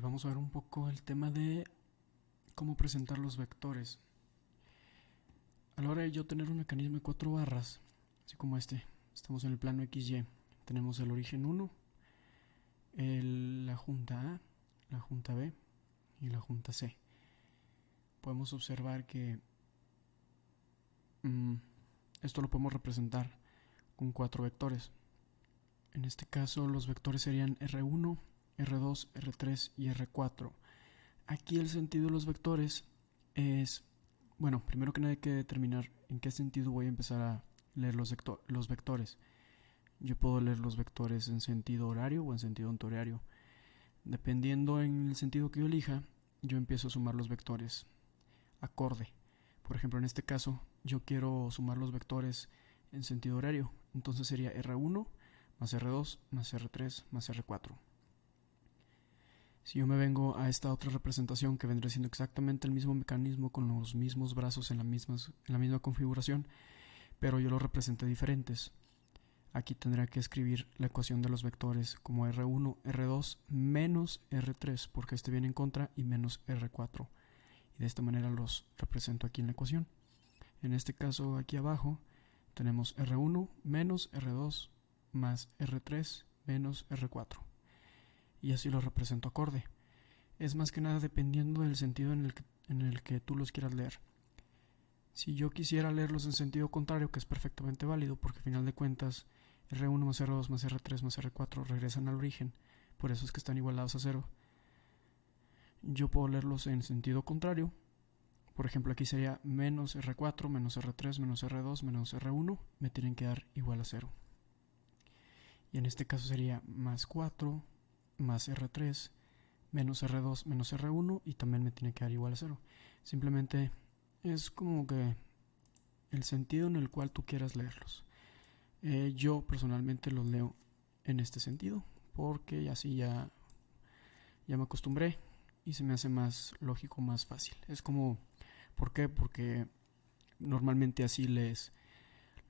Vamos a ver un poco el tema de cómo presentar los vectores. A la hora de yo tener un mecanismo de 4 barras, así como este, estamos en el plano XY, tenemos el origen 1, la junta A, la junta B y la junta C. Podemos observar que esto lo podemos representar con 4 vectores. En este caso los vectores serían R1, R2, R3 y R4. Aquí el sentido de los vectores es, bueno, primero que nada hay que determinar en qué sentido voy a empezar a leer los vectores. Yo puedo leer los vectores en sentido horario o en sentido antihorario. Dependiendo en el sentido que yo elija, yo empiezo a sumar los vectores acorde. Por ejemplo, en este caso, yo quiero sumar los vectores en sentido horario. Entonces sería R1 más R2 más R3 más R4. Si yo me vengo a esta otra representación que vendría siendo exactamente el mismo mecanismo con los mismos brazos en la misma configuración, pero yo lo representé diferentes, aquí tendría que escribir la ecuación de los vectores como R1, R2 menos R3, porque este viene en contra, y menos R4. Y de esta manera los represento aquí en la ecuación. En este caso aquí abajo tenemos R1 menos R2 más R3 menos R4. Y así los represento acorde. Es más que nada dependiendo del sentido en el que tú los quieras leer. Si yo quisiera leerlos en sentido contrario, que es perfectamente válido, porque al final de cuentas R1 más R2 más R3 más R4 regresan al origen, por eso es que están igualados a 0. Yo puedo leerlos en sentido contrario. Por ejemplo, aquí sería menos R4 menos R3 menos R2 menos R1, me tienen que dar igual a 0. Y en este caso sería más 4 más R3 menos R2 menos R1, y también me tiene que dar igual a 0. Simplemente es como que el sentido en el cual tú quieras leerlos. Yo personalmente los leo en este sentido, porque así ya me acostumbré y se me hace más lógico, más fácil. Es como, ¿por qué? Porque normalmente así lees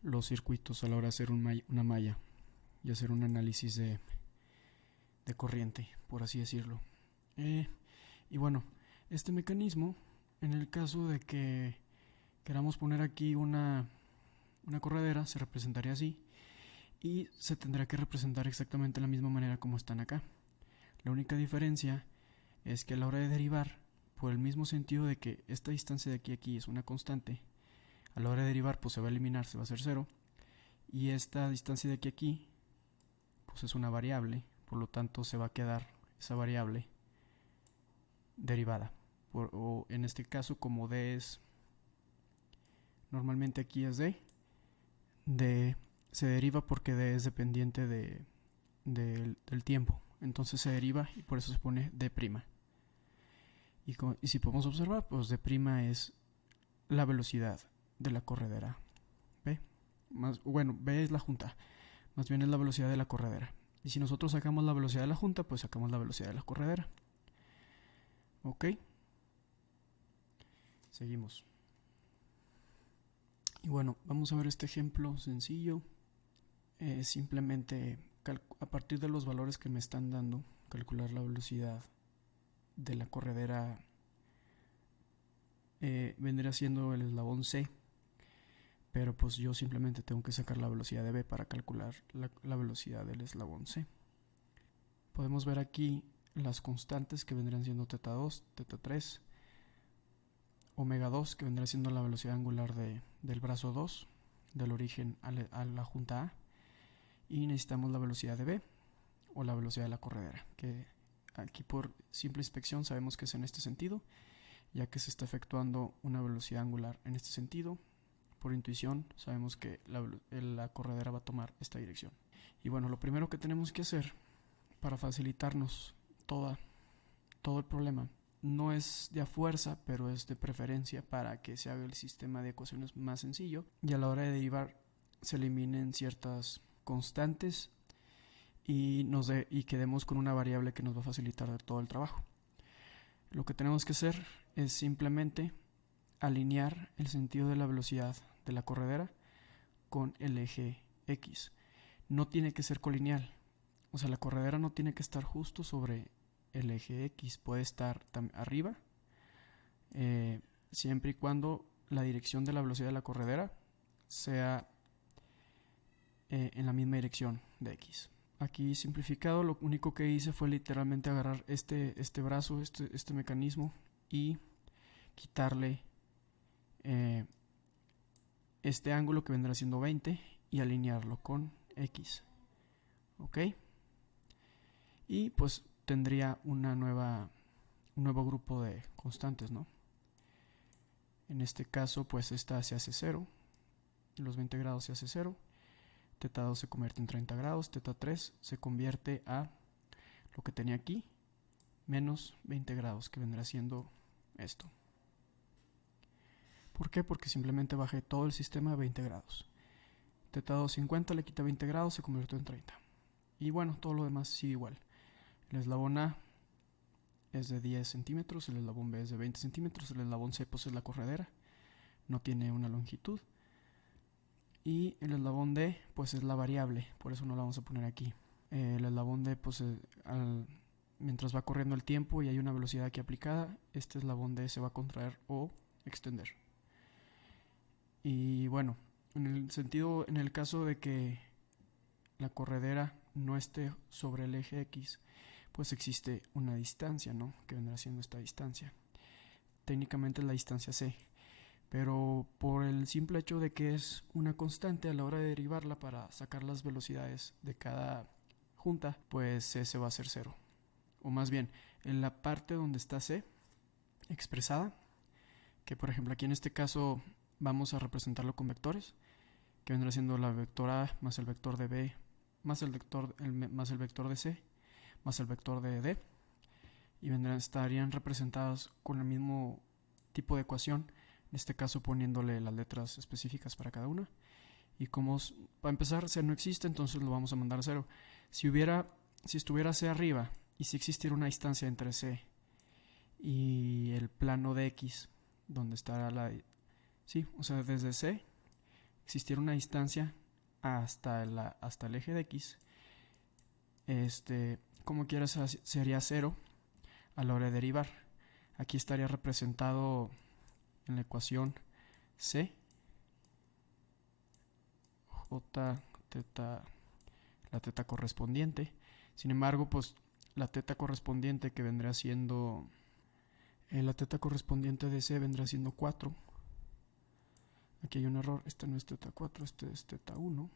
los circuitos a la hora de hacer una malla y hacer un análisis de corriente, por así decirlo. Y bueno, este mecanismo, en el caso de que queramos poner aquí una corredera, se representaría así, y se tendrá que representar exactamente de la misma manera como están acá. La única diferencia es que a la hora de derivar, por el mismo sentido de que esta distancia de aquí a aquí es una constante, a la hora de derivar pues se va a eliminar, se va a hacer 0, y esta distancia de aquí a aquí pues es una variable, por lo tanto se va a quedar esa variable derivada. O en este caso, como d es, normalmente aquí es d se deriva porque d es dependiente del tiempo, entonces se deriva y por eso se pone d'. Y si podemos observar, pues d' es la velocidad de la corredera. B, B es la junta, más bien es la velocidad de la corredera. Y si nosotros sacamos la velocidad de la junta, pues sacamos la velocidad de la corredera. Ok, seguimos. Y bueno, vamos a ver este ejemplo sencillo. Simplemente a partir de los valores que me están dando, calcular la velocidad de la corredera vendría siendo el eslabón C, pero pues yo simplemente tengo que sacar la velocidad de B para calcular la velocidad del eslabón C. Podemos ver aquí las constantes que vendrían siendo θ2, θ3, omega 2, que vendrá siendo la velocidad angular del brazo 2, del origen a la junta A, y necesitamos la velocidad de B, o la velocidad de la corredera, que aquí por simple inspección sabemos que es en este sentido, ya que se está efectuando una velocidad angular en este sentido. Por intuición sabemos que la corredera va a tomar esta dirección. Y bueno, lo primero que tenemos que hacer para facilitarnos todo el problema, no es de a fuerza, pero es de preferencia para que se haga el sistema de ecuaciones más sencillo, y a la hora de derivar se eliminen ciertas constantes y quedemos con una variable que nos va a facilitar todo el trabajo. Lo que tenemos que hacer es simplemente alinear el sentido de la velocidad de la corredera con el eje X. No tiene que ser colineal, o sea, la corredera no tiene que estar justo sobre el eje X, puede estar arriba, siempre y cuando la dirección de la velocidad de la corredera sea en la misma dirección de X. Aquí simplificado, lo único que hice fue literalmente agarrar este brazo, este mecanismo, y quitarle este ángulo que vendrá siendo 20 y alinearlo con X. Ok, y pues tendría un nuevo grupo de constantes, ¿no? En este caso, pues esta se hace 0, los 20 grados se hace 0, teta 2 se convierte en 30 grados, teta 3 se convierte a lo que tenía aquí, menos 20 grados, que vendrá siendo esto. ¿Por qué? Porque simplemente bajé todo el sistema a 20 grados. Teta 2 50 le quita 20 grados, se convirtió en 30. Y bueno, todo lo demás sigue igual. El eslabón A es de 10 centímetros, el eslabón B es de 20 centímetros, el eslabón C pues es la corredera, no tiene una longitud. Y el eslabón D pues es la variable, por eso no la vamos a poner aquí. El eslabón D pues mientras va corriendo el tiempo y hay una velocidad aquí aplicada, este eslabón D se va a contraer o extender. Y bueno, en el caso de que la corredera no esté sobre el eje X, pues existe una distancia, ¿no? Que vendrá siendo esta distancia. Técnicamente es la distancia C, pero por el simple hecho de que es una constante a la hora de derivarla para sacar las velocidades de cada junta, pues C se va a hacer 0. O más bien, en la parte donde está C expresada, que por ejemplo aquí en este caso vamos a representarlo con vectores, que vendrá siendo la vector A más el vector de B más el vector de C más el vector de D, y estarían representadas con el mismo tipo de ecuación, en este caso poniéndole las letras específicas para cada una. Y como para empezar C no existe, entonces lo vamos a mandar a 0. Si estuviera C arriba y si existiera una distancia entre C y el plano de X, donde estará o sea, desde C existiera una distancia hasta el eje de X, como quieras sería 0 a la hora de derivar. Aquí estaría representado en la ecuación C, J, teta, la teta correspondiente. Sin embargo, pues la teta correspondiente que vendrá siendo la teta correspondiente de C vendrá siendo 4. Aquí hay un error, este no es teta 4, este es teta 1.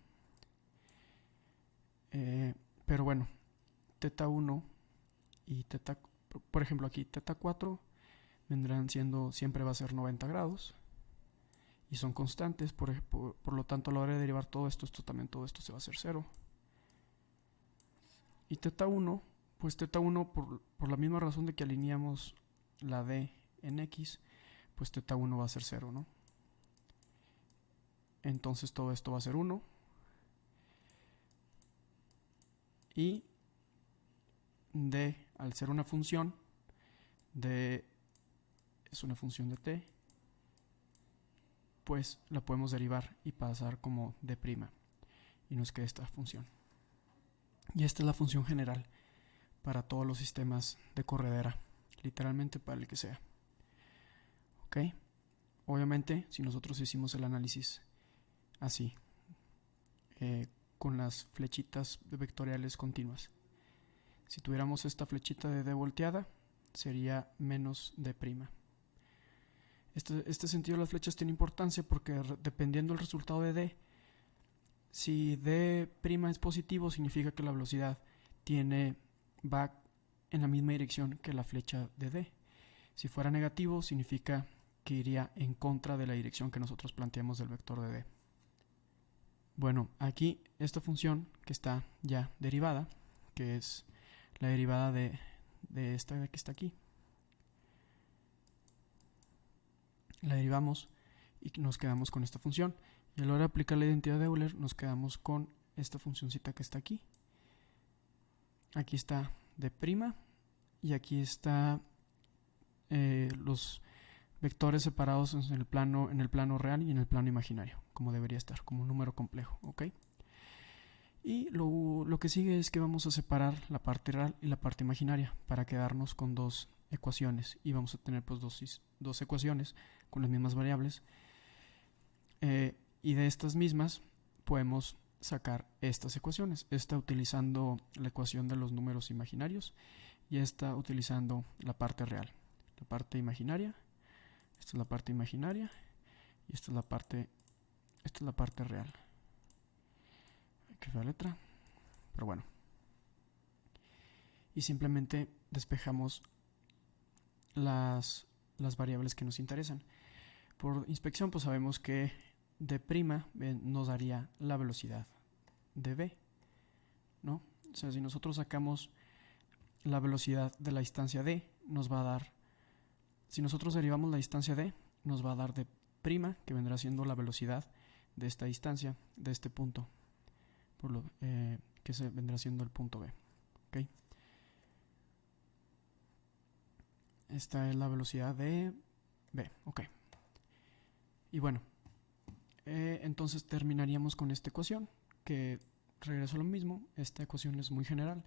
Pero bueno, teta 1 y teta, por ejemplo aquí teta 4 vendrán siendo, siempre va a ser 90 grados y son constantes, por lo tanto a la hora de derivar todo esto se va a hacer 0. Y teta 1, pues teta 1 por la misma razón de que alineamos la D en X, pues teta 1 va a ser 0, ¿no? Entonces todo esto va a ser 1. Y D, al ser una función, D es una función de t, pues la podemos derivar y pasar como d', y nos queda esta función. Y esta es la función general para todos los sistemas de corredera, literalmente para el que sea. ¿Ok? Obviamente, si nosotros hicimos el análisis así, con las flechitas vectoriales continuas, si tuviéramos esta flechita de d volteada, sería menos d'. Este sentido de las flechas tiene importancia porque dependiendo del resultado de d, si d' es positivo, significa que la velocidad va en la misma dirección que la flecha de d. Si fuera negativo, significa que iría en contra de la dirección que nosotros planteamos del vector de d. Bueno, aquí esta función que está ya derivada, que es la derivada de esta que está aquí, la derivamos y nos quedamos con esta función. Y a la hora de aplicar la identidad de Euler, nos quedamos con esta funcioncita que está aquí. Aquí está d' y aquí está los vectores separados en el plano real y en el plano imaginario, como debería estar, como un número complejo, ¿ok? Y lo que sigue es que vamos a separar la parte real y la parte imaginaria para quedarnos con dos ecuaciones, y vamos a tener pues dos ecuaciones con las mismas variables, y de estas mismas podemos sacar estas ecuaciones, esta utilizando la ecuación de los números imaginarios y esta utilizando la parte real, la parte imaginaria. Esta es la parte imaginaria y esta es la parte real. Qué fea letra, pero bueno. Y simplemente despejamos las variables que nos interesan. Por inspección pues sabemos que d' nos daría la velocidad de v, ¿no? O sea, si nosotros sacamos la velocidad de la distancia d, nos va a dar, si nosotros derivamos la distancia d, nos va a dar d', que vendrá siendo la velocidad de esta distancia, de este punto, que se vendrá siendo el punto B. ¿Okay? Esta es la velocidad de B. Ok. Y bueno, entonces terminaríamos con esta ecuación, que regreso a lo mismo. Esta ecuación es muy general.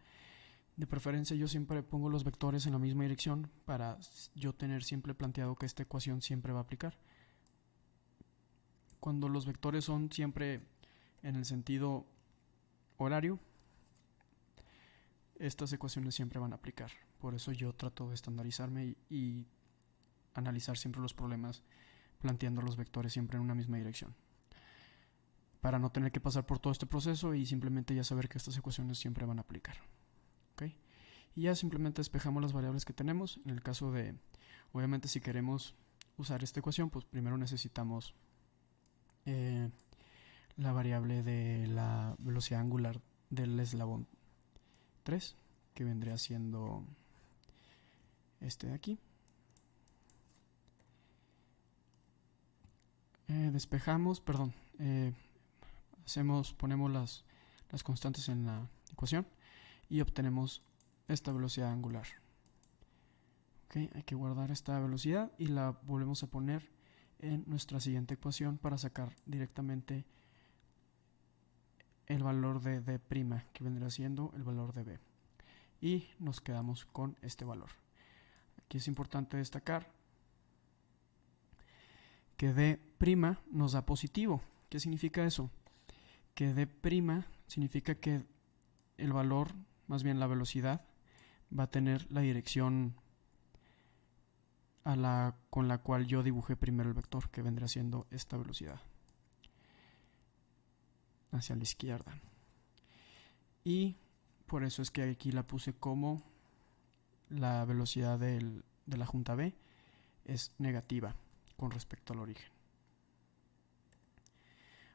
De preferencia yo siempre pongo los vectores en la misma dirección para yo tener siempre planteado que esta ecuación siempre va a aplicar. Cuando los vectores son siempre en el sentido horario, estas ecuaciones siempre van a aplicar. Por eso yo trato de estandarizarme y analizar siempre los problemas planteando los vectores siempre en una misma dirección, para no tener que pasar por todo este proceso y simplemente ya saber que estas ecuaciones siempre van a aplicar. ¿Okay? Y ya simplemente despejamos las variables que tenemos. En el caso de, obviamente si queremos usar esta ecuación, pues primero necesitamos la variable de la velocidad angular del eslabón 3, que vendría siendo este de aquí. Despejamos, perdón, ponemos las constantes en la ecuación y obtenemos esta velocidad angular. Okay, hay que guardar esta velocidad y la volvemos a poner en nuestra siguiente ecuación para sacar directamente el valor de d', que vendrá siendo el valor de b. Y nos quedamos con este valor. Aquí es importante destacar que d' nos da positivo. ¿Qué significa eso? Que d' significa que el valor, más bien la velocidad, va a tener la dirección con la cual yo dibujé primero el vector, que vendrá siendo esta velocidad, hacia la izquierda. Y por eso es que aquí la puse como la velocidad de la junta B es negativa con respecto al origen.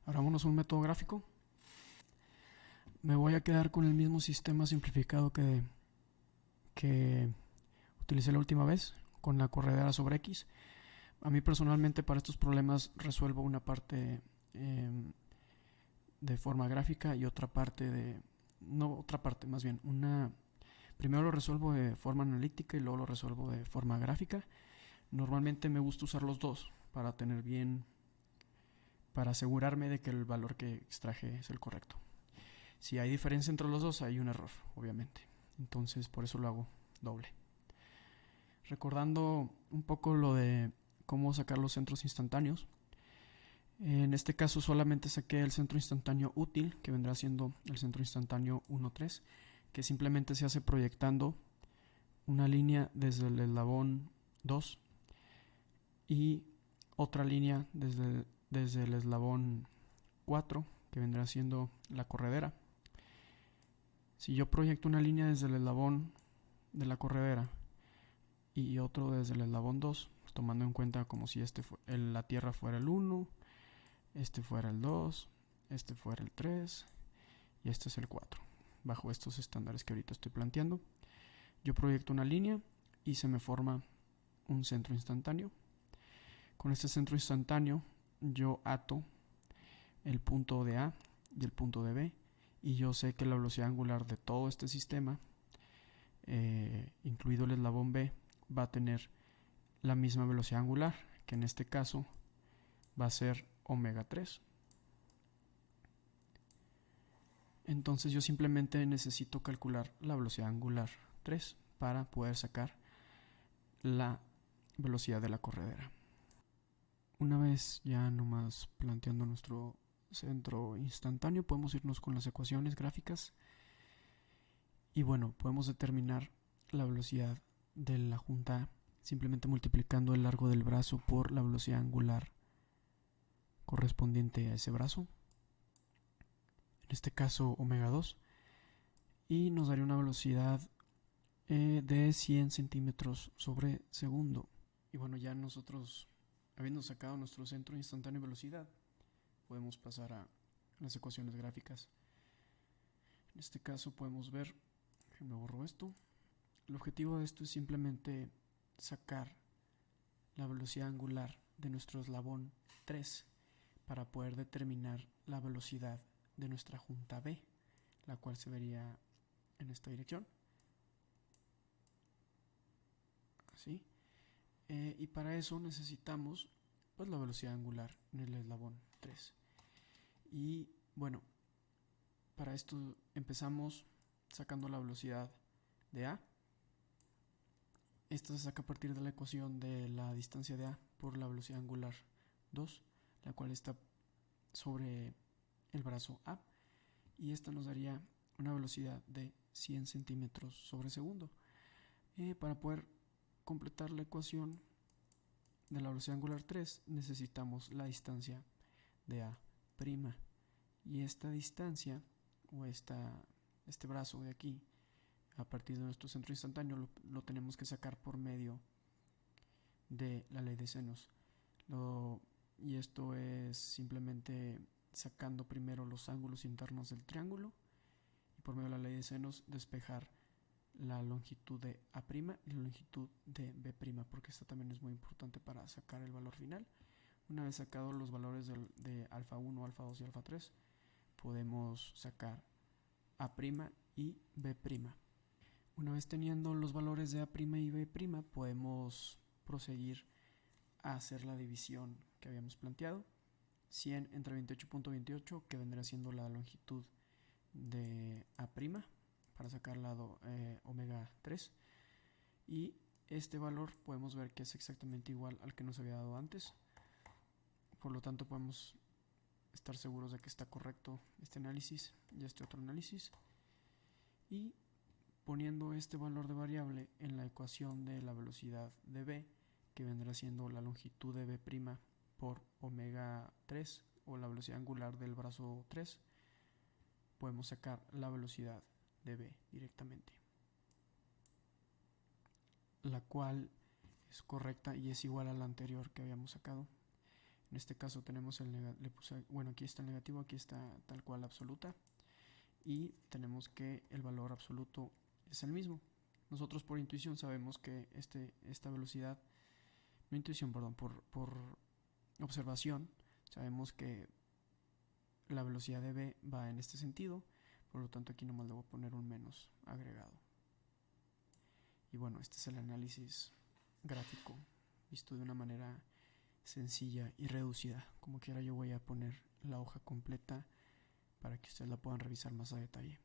Ahora vámonos a un método gráfico. Me voy a quedar con el mismo sistema simplificado que utilicé la última vez, con la corredera sobre X. A mí personalmente para estos problemas resuelvo una parte de forma gráfica y otra parte primero lo resuelvo de forma analítica y luego lo resuelvo de forma gráfica. Normalmente me gusta usar los dos para asegurarme de que el valor que extraje es el correcto. Si hay diferencia entre los dos, hay un error, obviamente. Entonces por eso lo hago doble. Recordando un poco lo de cómo sacar los centros instantáneos, en este caso solamente saqué el centro instantáneo útil, que vendrá siendo el centro instantáneo 1,3, que simplemente se hace proyectando una línea desde el eslabón 2 y otra línea desde el eslabón 4, que vendrá siendo la corredera. Si yo proyecto una línea desde el eslabón de la corredera y otro desde el eslabón 2, tomando en cuenta como si la Tierra fuera el 1, este fuera el 2, este fuera el 3 y este es el 4, bajo estos estándares que ahorita estoy planteando, yo proyecto una línea y se me forma un centro instantáneo. Con este centro instantáneo yo ato el punto de A y el punto de B, y yo sé que la velocidad angular de todo este sistema, incluido el eslabón B, va a tener la misma velocidad angular, que en este caso va a ser omega 3. Entonces yo simplemente necesito calcular la velocidad angular 3 para poder sacar la velocidad de la corredera. Una vez ya nomás planteando nuestro centro instantáneo, podemos irnos con las ecuaciones gráficas y bueno, podemos determinar la velocidad de la junta A simplemente multiplicando el largo del brazo por la velocidad angular correspondiente a ese brazo, en este caso omega 2, y nos daría una velocidad de 100 centímetros sobre segundo. Y bueno, ya nosotros, habiendo sacado nuestro centro instantáneo de velocidad, podemos pasar a las ecuaciones gráficas. En este caso podemos ver, me borro esto. El objetivo de esto es simplemente sacar la velocidad angular de nuestro eslabón 3 para poder determinar la velocidad de nuestra junta B, la cual se vería en esta dirección. Así. Y para eso necesitamos pues la velocidad angular en el eslabón 3. Y bueno, para esto empezamos sacando la velocidad de A. Esta se saca a partir de la ecuación de la distancia de A por la velocidad angular 2, la cual está sobre el brazo A. Y esta nos daría una velocidad de 100 centímetros sobre segundo. Para poder completar la ecuación de la velocidad angular 3 necesitamos la distancia de A'. Y esta distancia, o este brazo de aquí, a partir de nuestro centro instantáneo, lo tenemos que sacar por medio de la ley de senos. Y esto es simplemente sacando primero los ángulos internos del triángulo y por medio de la ley de senos despejar la longitud de A' y la longitud de B', porque esta también es muy importante para sacar el valor final. Una vez sacados los valores de alfa 1, alfa 2 y alfa 3, podemos sacar A' y B'. Una vez teniendo los valores de A' y B', podemos proseguir a hacer la división que habíamos planteado. 100 entre 28.28, que vendrá siendo la longitud de A' para sacar la omega 3. Y este valor podemos ver que es exactamente igual al que nos había dado antes. Por lo tanto, podemos estar seguros de que está correcto este análisis y este otro análisis. Y poniendo este valor de variable en la ecuación de la velocidad de B, que vendrá siendo la longitud de B' por omega 3, o la velocidad angular del brazo 3, podemos sacar la velocidad de B directamente, la cual es correcta y es igual a la anterior que habíamos sacado. En este caso tenemos aquí está el negativo, aquí está tal cual absoluta, y tenemos que el valor absoluto es el mismo. Nosotros por intuición sabemos que esta velocidad, no intuición, perdón, por observación, sabemos que la velocidad de B va en este sentido, por lo tanto aquí nomás le voy a poner un menos agregado. Y bueno, este es el análisis gráfico visto de una manera sencilla y reducida. Como quiera, yo voy a poner la hoja completa para que ustedes la puedan revisar más a detalle.